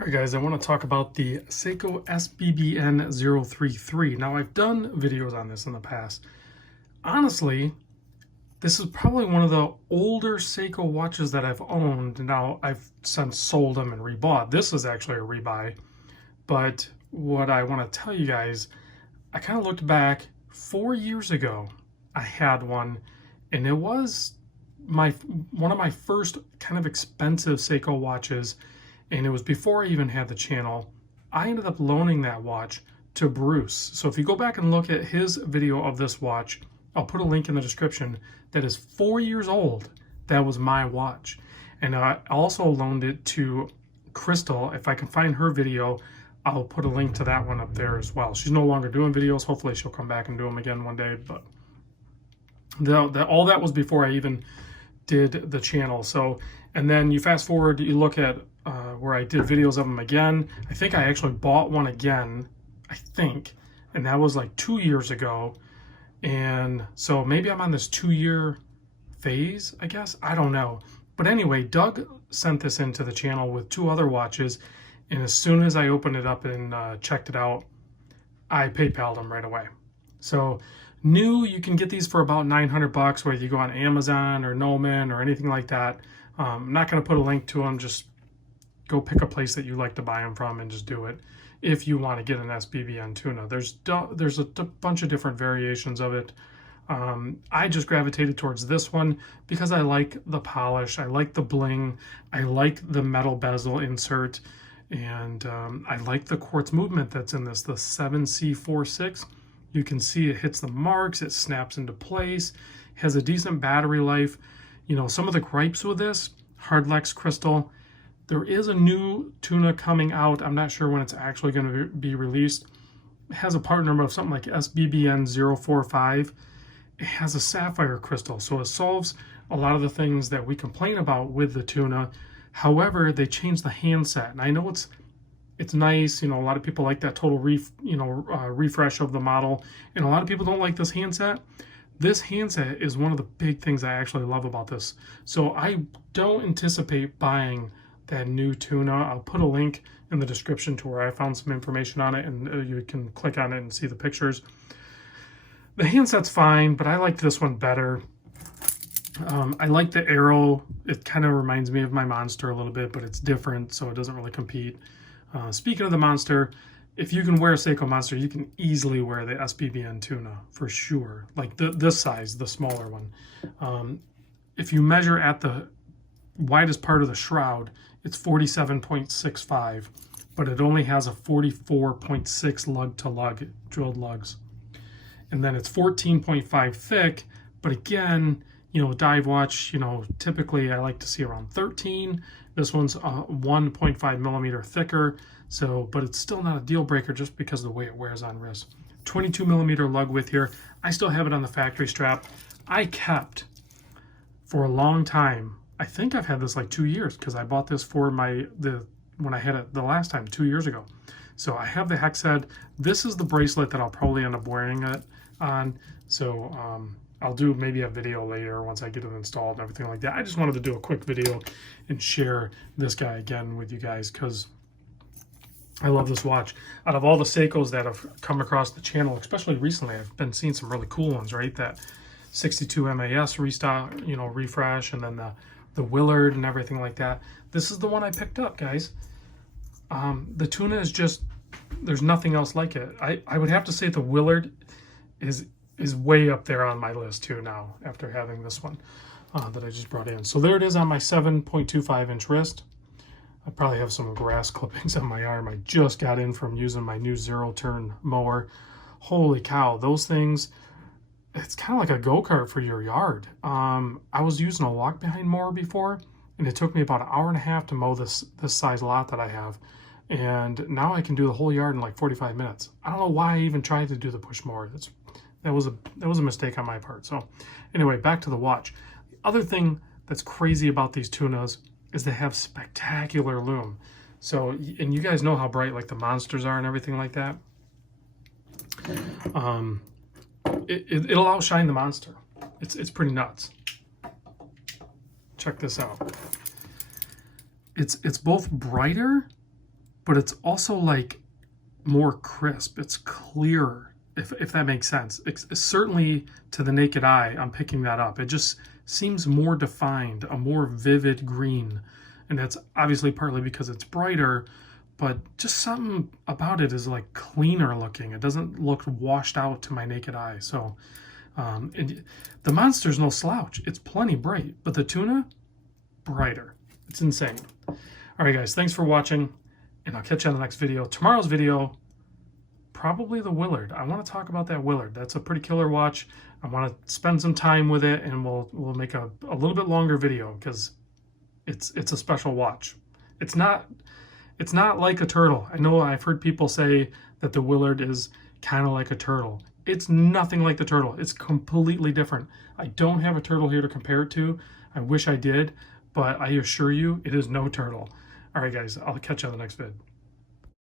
Alright guys, I want to talk about the Seiko sbbn033. Now I've done videos on this in the past. Honestly, this is probably one of the older Seiko watches that I've owned. Now I've since sold them and rebought. This is actually a rebuy. But what I want to tell you guys, I kind of looked back 4 years ago. I had one and it was one of my first kind of expensive Seiko watches. And it was before I even had the channel. I ended up loaning that watch to Bruce. So if you go back and look at his video of this watch, I'll put a link in the description, that is 4 years old. That was my watch. And I also loaned it to Crystal. If I can find her video, I'll put a link to that one up there as well. She's no longer doing videos. Hopefully she'll come back and do them again one day. But all that was before I even did the channel. So, and then you fast forward, you look at where I did videos of them again. I think I actually bought one again, I think, and that was like 2 years ago. And so maybe I'm on this 2-year phase, I guess. I don't know. But anyway, Doug sent this into the channel with 2 other watches. And as soon as I opened it up and checked it out, I PayPal'd them right away. So new, you can get these for about 900 bucks, whether you go on Amazon or Noman or anything like that. I'm not going to put a link to them. Just go pick a place that you like to buy them from and just do it if you want to get an SBBN tuna. There's a bunch of different variations of it. I just gravitated towards this one because I like the polish, I like the bling, I like the metal bezel insert, and I like the quartz movement that's in this, the 7C46. You can see it hits the marks, it snaps into place, has a decent battery life. You know, some of the gripes with this, Hardlex crystal, there is a new tuna coming out. I'm not sure when it's actually going to be released. It has a part number of something like sbbn045. It has a sapphire crystal, so it solves a lot of the things that we complain about with the tuna. However, they changed the handset, and I know it's nice. You know, a lot of people like that total refresh of the model, and a lot of people don't like this handset. This handset is one of the big things I actually love about this. So I don't anticipate buying that new tuna. I'll put a link in the description to where I found some information on it, and you can click on it and see the pictures. The handset's fine, but I like this one better. I like the arrow. It kind of reminds me of my Monster a little bit, but it's different, so it doesn't really compete. Speaking of the Monster, if you can wear a Seiko Monster, you can easily wear the SBBN tuna for sure. Like this size, the smaller one. If you measure at the widest part of the shroud, it's 47.65, but it only has a 44.6 lug to lug drilled lugs. And then it's 14.5 thick, but again, you know, dive watch, you know, typically I like to see around 13. This one's 1.5 millimeter thicker, so, but it's still not a deal breaker just because of the way it wears on wrist. 22 millimeter lug width here. I still have it on the factory strap. I kept for a long time. I think I've had this like 2 years because I bought this for when I had it the last time 2 years ago. So I have the hex head. This is the bracelet that I'll probably end up wearing it on. So I'll do maybe a video later once I get it installed and everything like that. I just wanted to do a quick video and share this guy again with you guys because I love this watch. Out of all the Seikos that have come across the channel, especially recently, I've been seeing some really cool ones, right? That 62 MAS restock, you know, refresh, and then the Willard and everything like that. This is the one I picked up, guys. The tuna is just, there's nothing else like it. I would have to say the Willard is way up there on my list too now after having this one that I just brought in. So there it is on my 7.25 inch wrist. I probably have some grass clippings on my arm. I just got in from using my new 0-turn mower. Holy cow, those things, it's kind of like a go-kart for your yard. I was using a walk-behind mower before, and it took me about 1.5 hours to mow this size lot that I have. And now I can do the whole yard in like 45 minutes. I don't know why I even tried to do the push mower. That was a mistake on my part. So anyway, back to the watch. The other thing that's crazy about these tunas is they have spectacular lume. So, and you guys know how bright like the Monsters are and everything like that. It'll outshine the Monster. It's pretty nuts. Check this out. It's both brighter but it's also like more crisp. It's clearer, if that makes sense. It's certainly to the naked eye, I'm picking that up. It just seems more defined, a more vivid green. And that's obviously partly because it's brighter, but just something about it is like cleaner looking. It doesn't look washed out to my naked eye. So and the Monster's no slouch. It's plenty bright, but the tuna, brighter. It's insane. All right, guys, thanks for watching, and I'll catch you on the next video. Tomorrow's video, probably the Willard. I want to talk about that Willard. That's a pretty killer watch. I want to spend some time with it, and we'll make a little bit longer video because it's a special watch. It's not like a turtle. I know I've heard people say that the Willard is kind of like a turtle. It's nothing like the turtle. It's completely different. I don't have a turtle here to compare it to. I wish I did, but I assure you it is no turtle. All right, guys, I'll catch you on the next vid.